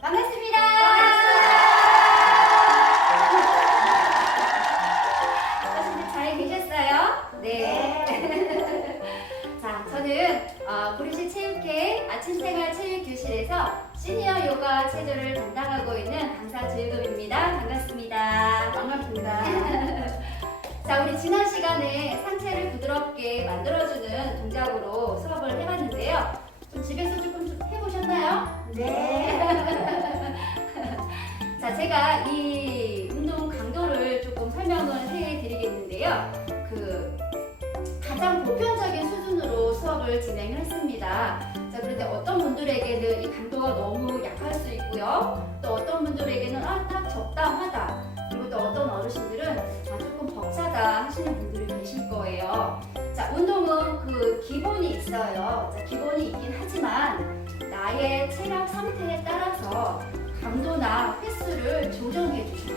반갑습니다. 어르신들 잘 계셨어요? 네. 자, 저는 어, 구리시 체육회 아침생활 체육교실에서 시니어 요가 체조를 담당하고 있는 강사 즐금입니다. 반갑습니다. 반갑습니다. 자, 우리 지난 시간에 상체를 부드럽게 만들어주는 동작으로 수업을 해봤는데요. 좀 집에서 좀 제가 이 운동 강도를 조금 설명을 해드리겠는데요. 그 가장 보편적인 수준으로 수업을 진행을 했습니다. 자, 그런데 어떤 분들에게는 이 강도가 너무 약할 수 있고요. 또 어떤 분들에게는 아, 딱 적당하다. 그리고 또 어떤 어르신들은 아, 조금 벅차다 하시는 분들이 계실 거예요. 자, 운동은 그 기본이 있어요. 자, 기본이 있긴 하지만 나의 체력 상태에 따라서 강도나 횟수 를 조정해 돼요.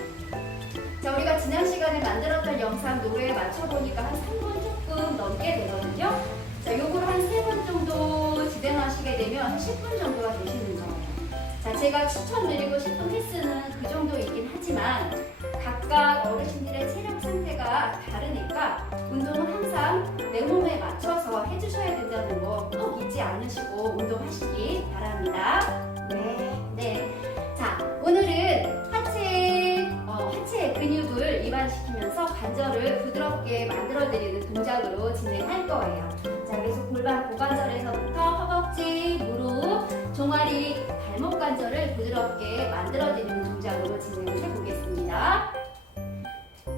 자, 우리가 지난 시간에 만들었던 영상 노래에 맞춰보니까 한 3분 조금 넘게 되거든요. 자, 요걸 한 3분 정도 진행하시게 되면 한 10분 정도가 되시는 거예요. 자, 제가 추천드리고 싶은 횟수는 그 정도이긴 하지만 각각 어르신들의 체력 상태가 다르니까 운동은 항상 내 몸에 맞춰서 해주셔야 된다는 거 꼭 잊지 않으시고 운동하시기 바랍니다. 네. 네. 진행할 거예요. 자, 그래서 골반 고관절에서부터 허벅지, 무릎, 종아리, 발목 관절을 부드럽게 만들어드리는 동작으로 진행을 해보겠습니다.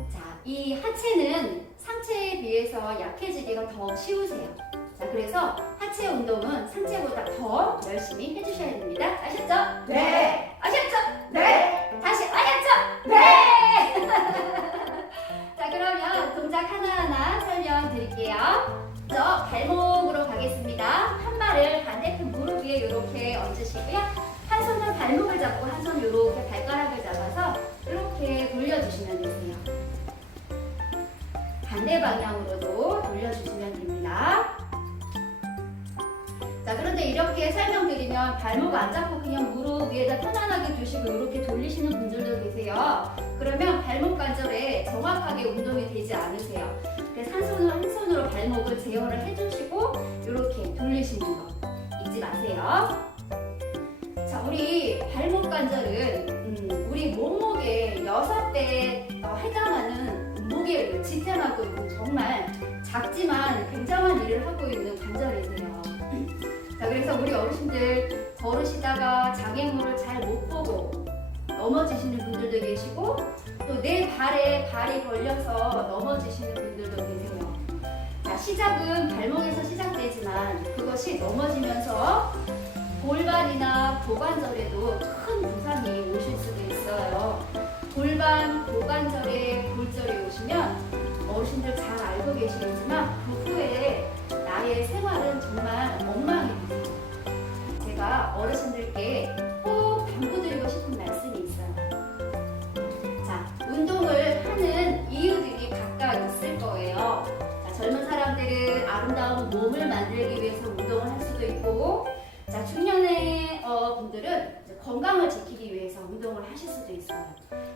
자, 이 하체는 상체에 비해서 약해지기가 더 쉬우세요. 자, 그래서 하체 운동은 상체보다 더 열심히 해주셔야 됩니다. 아셨죠? 네. 아셨죠? 네. 다시 아셨죠? 정확하게 운동이 되지 않으세요. 그래서 한 손으로 발목을 제어를 해주시고 이렇게 돌리시는 거 잊지 마세요. 자, 우리 발목 관절은 음, 우리 몸무게 6배 어, 해당하는 무게를 지탱하고 있는 정말 작지만 굉장한 일을 하고 있는 관절이세요. 자, 그래서 우리 어르신들 걸으시다가 장애물을 잘 못 보고 넘어지시는 분들도 계시고 또 내 발에 발이 걸려서 넘어지시는 분들도 계세요. 자, 시작은 발목에서 시작되지만 그것이 넘어지면서 골반이나 고관절에도 큰 부상이 오실 수도 있어요. 골반, 고관절에 골절이 오시면 어르신들 잘 알고 계시겠지만 그 후에 나의 생활은 정말 되세요. 제가 어르신들께 아름다운 몸을 만들기 위해서 운동을 할 수도 있고, 자, 중년의 어, 분들은 건강을 지키기 위해서 운동을 하실 수도 있어요.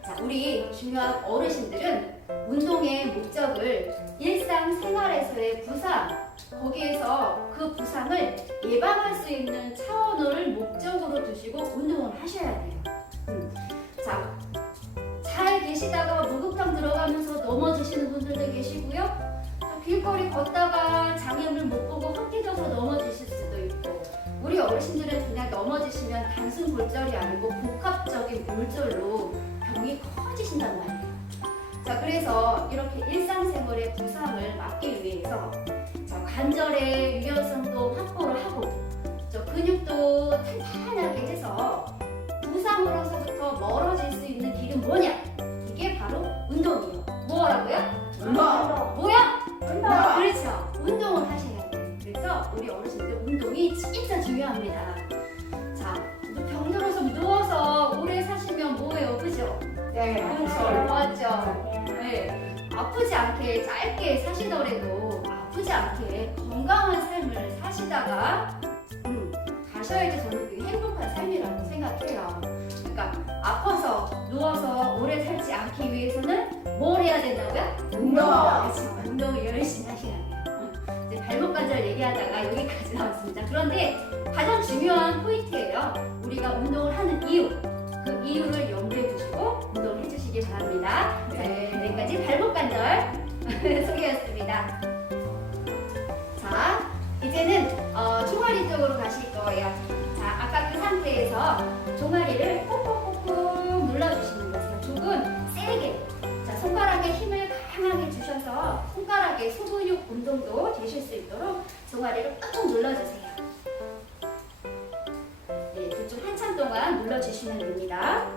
자, 우리 중요한 어르신들은 운동의 목적을 일상생활에서의 부상, 거기에서 그 부상을 예방할 수 있는 차원을 목적으로 두시고 운동을 하셔야 돼요. 음. 자, 잘 계시다가 목욕탕 들어가면서 넘어지시는 분들도 계시고요. 또 길거리 걷다가 장애물 못 보고 헛디뎌서 넘어지실 수도 있고 우리 어르신들은 그냥 넘어지시면 단순 골절이 아니고 복합적인 골절로 병이 커지신단 말이에요. 자, 그래서 이렇게 일상생활의 부상을 막기 위해서 자, 관절의 유연성도 확보를 하고 저 근육도 탄탄하게 해서 부상으로서부터 멀어질 수 있는 길은 뭐냐? 이게 바로 운동이에요. 뭐라고요? 운동. 뭐 우리 어르신들 운동이 진짜 중요합니다. 자, 또 병들어서 누워서 오래 사시면 뭐예요? 그죠? 네. 그렇죠. 맞죠? 네. 아프지 않게 짧게 사시더라도 아프지 않게 건강한 삶을 사시다가 음, 가셔야지 저는 그게 행복한 삶이라고 생각해요. 그러니까 아파서 누워서 오래 살지 않기 위해서는 뭘 해야 된다고요? 운동. 운동을 열심히 하셔야 돼요. 발목 관절 얘기하다가 여기까지 나왔습니다. 그런데 가장 중요한 포인트예요. 우리가 운동을 하는 이유. 그 이유를 염두에 두시고 운동해 주시기 바랍니다. 자, 여기까지 발목 관절 소개였습니다. 자, 이제는 어, 종아리 쪽으로 가실 거예요. 자, 아까 그 상태에서 종아리를 꾹꾹꾹꾹 눌러주시는 거세요. 조금 세게. 자, 손가락에 힘을 강하게 주셔서 손가락에 소근육 운동도 되실 수 있도록 종아리를 꾹꾹 눌러주세요. 네, 그쪽 한참 동안 눌러주시면 됩니다.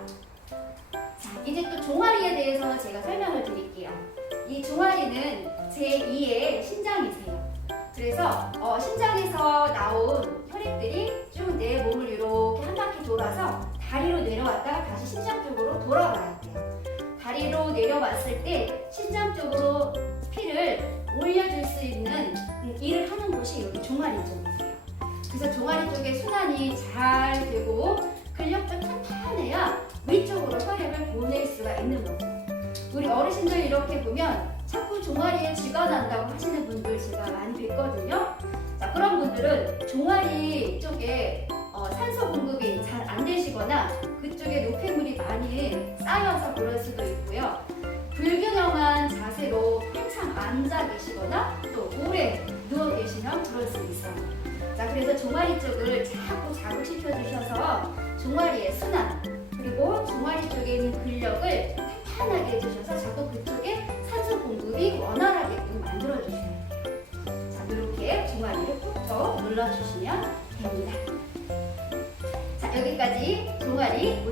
자, 이제 또 종아리에 대해서 제가 설명을 드릴게요. 이 종아리는 제2의 심장이세요. 그래서 어, 심장에서 나온 혈액들이 쭉 내 몸을 이렇게 한 바퀴 돌아서 다리로 내려왔다가 다시 심장 쪽으로 돌아가야 돼요. 다리로 내려왔을 때 심장 쪽으로 피를 올려줄 수 있는 음, 일을 하는 곳이 여기 종아리 쪽이세요. 그래서 종아리 쪽에 순환이 잘 되고 근력도 탄탄해야 위쪽으로 혈액을 보낼 수가 있는 거죠. 우리 어르신들 이렇게 보면 자꾸 종아리에 쥐가 난다고 하시는 분들 제가 많이 뵀거든요. 자, 그런 분들은 종아리 쪽에 어, 산소 공급이 잘 안 되시거나 그쪽에 노폐물이 많이 쌓여서 그럴 수도 있고요. 불균형한 자세로 한참 앉아 계시거나 또 오래 누워 계시면 그럴 수 있어요. 자, 그래서 종아리 쪽을 자꾸 자극시켜 주셔서 종아리의 순환 그리고 종아리 쪽에 있는 근력을 탄탄하게 해주셔서 자꾸 그쪽에 산소 공급이 원활하게끔 만들어 돼요. 자, 이렇게 종아리를 꾹꾹 눌러 주시면 됩니다. 자, 여기까지 종아리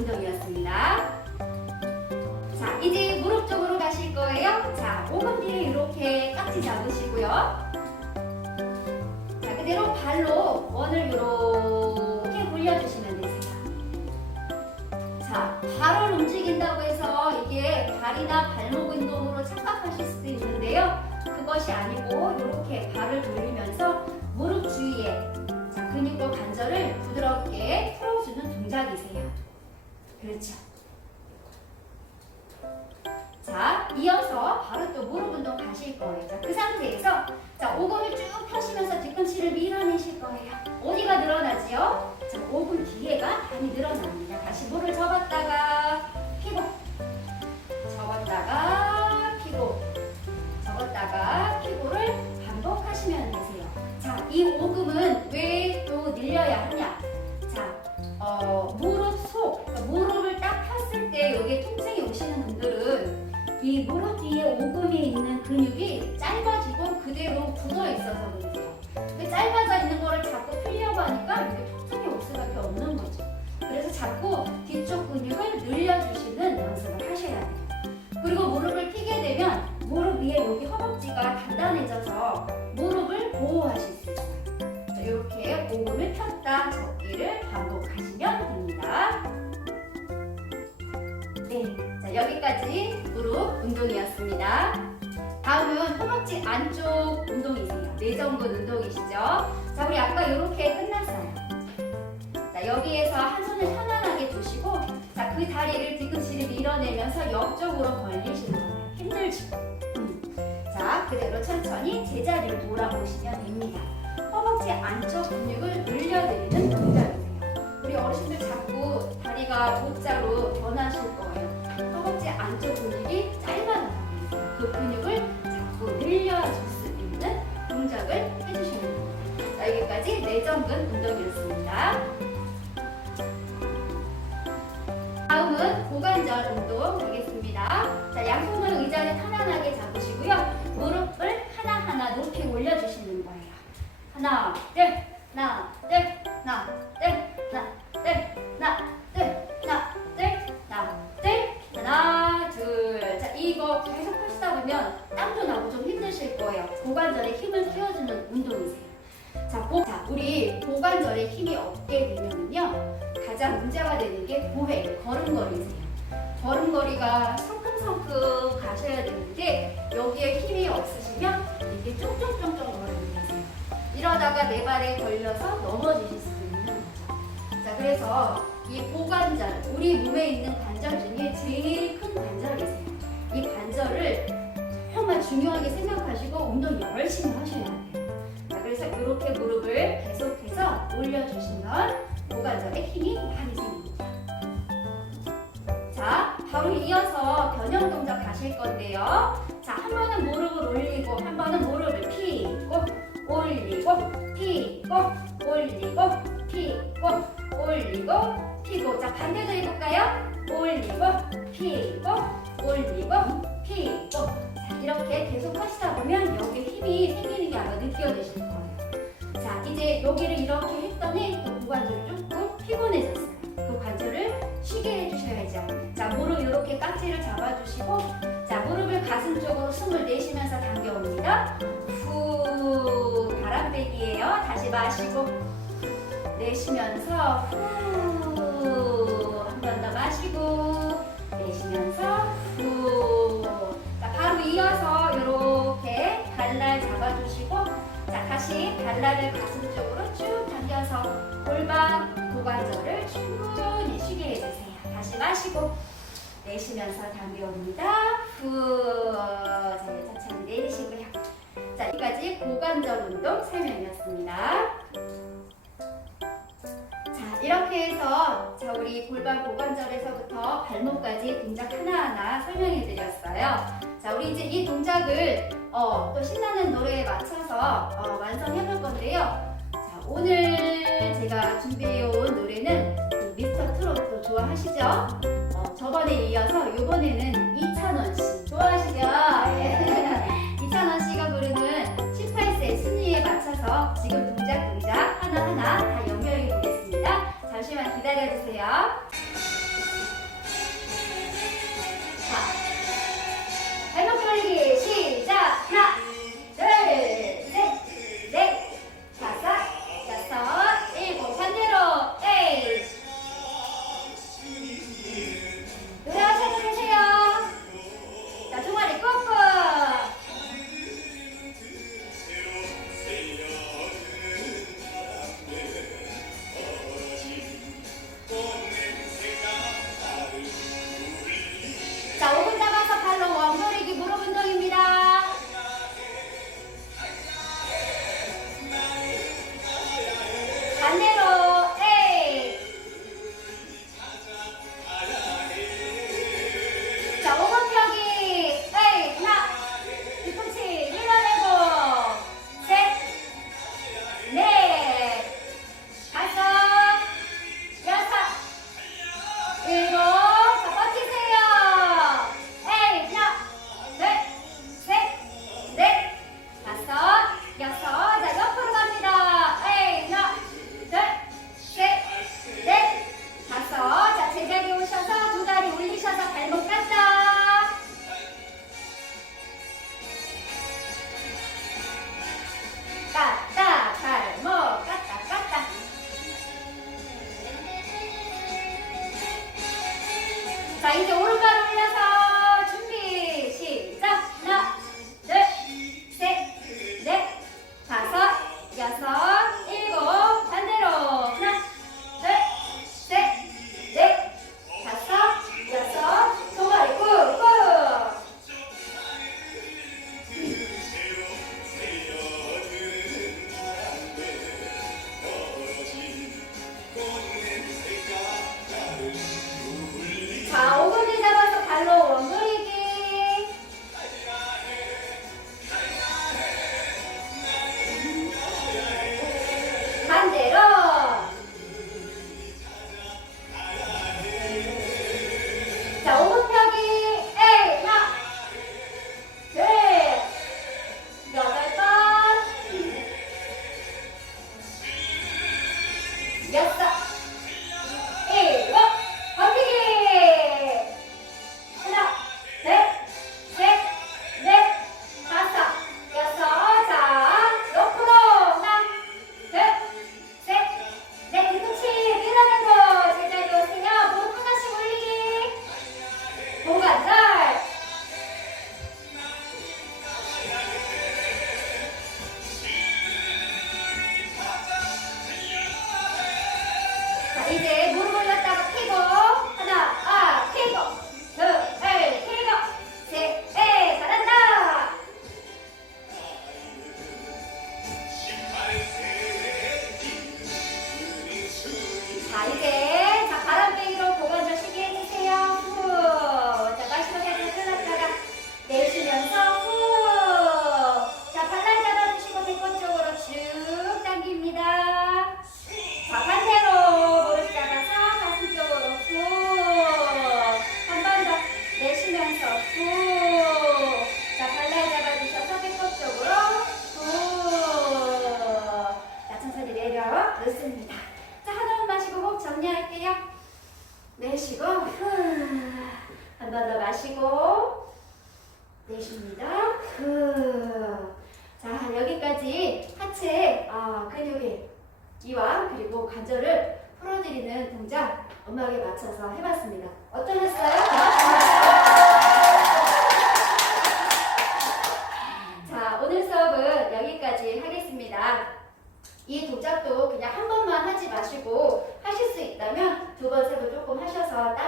발이나 발목 운동으로 착각하실 수도 있는데요. 그것이 아니고 이렇게 발을 돌리면서 무릎 주위에 자, 근육과 관절을 부드럽게 풀어주는 동작이세요. 그렇죠. 자, 이어서 바로 또 무릎 운동 가실 거예요. 자, 그 상태에서 자, 오금을 쭉 펴시면서 뒤꿈치를 밀어내실 거예요. 어디가 늘어나지요? 자, 오금 뒤에가 많이 늘어납니다. 다시 물을 접었다가 피고, 접었다가 여기까지 무릎 운동이었습니다. 다음은 허벅지 안쪽 운동이세요. 내전근 운동이시죠? 자, 우리 아까 이렇게 끝났어요. 자, 여기에서 한 손을 편안하게 두시고, 자, 그 다리를 뒤꿈치를 밀어내면서 옆쪽으로 벌리시는 거예요. 힘들죠? 음. 자, 그대로 천천히 제자리로 돌아보시면 됩니다. 허벅지 안쪽 근육을 늘려드리는 동작이세요. 우리 어르신들 자꾸 다리가 O자로 변하실 거예요. 허벅지 안쪽 근육이 짧아졌다고 했어요. 그 근육을 자꾸 늘려줄 수 있는 동작을 해주시면 됩니다. 자, 여기까지 내전근 운동이었습니다. 다음은 고관절 운동 가겠습니다. 자, 양손을 의자에 편안하게 잡으시고요. 무릎을 하나하나 높이 올려주시는 거예요. 하나, 둘, 하나, 둘, 하나, 둘, 고관절에 힘을 키워주는 운동이세요. 자, 고, 자, 우리 고관절에 힘이 없게 되면요. 가장 문제가 되는 게 보행, 걸음걸이세요. 걸음걸이가 성큼성큼 가셔야 되는데 여기에 힘이 없으시면 이게 쫑쫑쫑쫑 걸음이 되세요. 이러다가 내 발에 걸려서 넘어지실 수 있는 거죠. 그래서 이 고관절, 우리 몸에 있는 관절 중에 제일 큰 관절이세요. 이 관절을 정말 중요하게 생각하시고 운동 열심히 하셔야 돼요. 자, 그래서 이렇게 무릎을 계속해서 올려주시면 고관절에 힘이 많이 생깁니다. 자, 바로 이어서 변형 동작 가실 건데요. 자, 한 번은 무릎을 올리고, 한 번은 무릎을 펴고, 올리고, 펴고, 올리고, 펴고, 올리고, 펴고. 자, 반대도 해볼까요? 올리고, 펴고, 올리고, 펴고. 자, 이렇게 계속 하시다 보면 여기 힘이 생기는 게 아마 느껴지실 거예요. 자, 이제 여기를 이렇게 했더니 또 고관절이 조금 피곤해졌어요. 그 관절을 쉬게 해주셔야죠. 자, 무릎 이렇게 깍지를 잡아주시고, 자, 무릎을 가슴 쪽으로 숨을 내쉬면서 당겨옵니다. 후, 바람 빼기예요. 다시 마시고, 내쉬면서 후, 마시고 내쉬면서 당겨옵니다. 후, 자, 천천히 내쉬고요. 자, 여기까지 고관절 운동 설명이었습니다. 자, 이렇게 해서 자, 우리 골반 고관절에서부터 발목까지 동작 하나하나 설명해 드렸어요. 자, 우리 이제 이 동작을 어, 또 신나는 노래에 맞춰서 어, 완성해 볼 건데요. 자, 오늘 제가 준비해 온 노래는 그 미스터 트롯도 좋아하시죠? 어, 저번에 이어서 이번에는 이찬원 씨 좋아하시죠? 예. 이찬원 씨가 부르는 18세 순위에 맞춰서 지금 동작 동작 하나하나 다 연결해 보겠습니다. 잠시만 기다려 주세요. 자, 이 내쉬고 후. 한번더 마시고 내쉽니다. 후. 자, 여기까지 하체 어, 근육의 이완 그리고 관절을 풀어드리는 동작 음악에 맞춰서 해봤습니다. 어떠셨어요?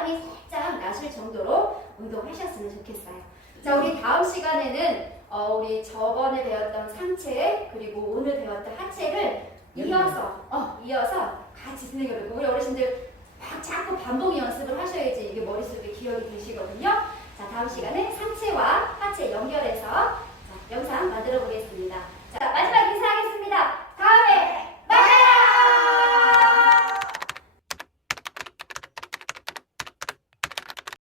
사람이 살짝 나실 정도로 운동하셨으면 좋겠어요. 자, 우리 다음 시간에는 어, 우리 저번에 배웠던 상체 그리고 오늘 배웠던 하체를 네. 이어서 어, 이어서 같이 진행해 볼고 우리 어르신들 막 자꾸 반복 연습을 하셔야지 이게 머릿속에 기억이 되시거든요. 자, 다음 시간에 상체와 하체 연결해서 자, 영상 만들어 보겠습니다. 자, 마지막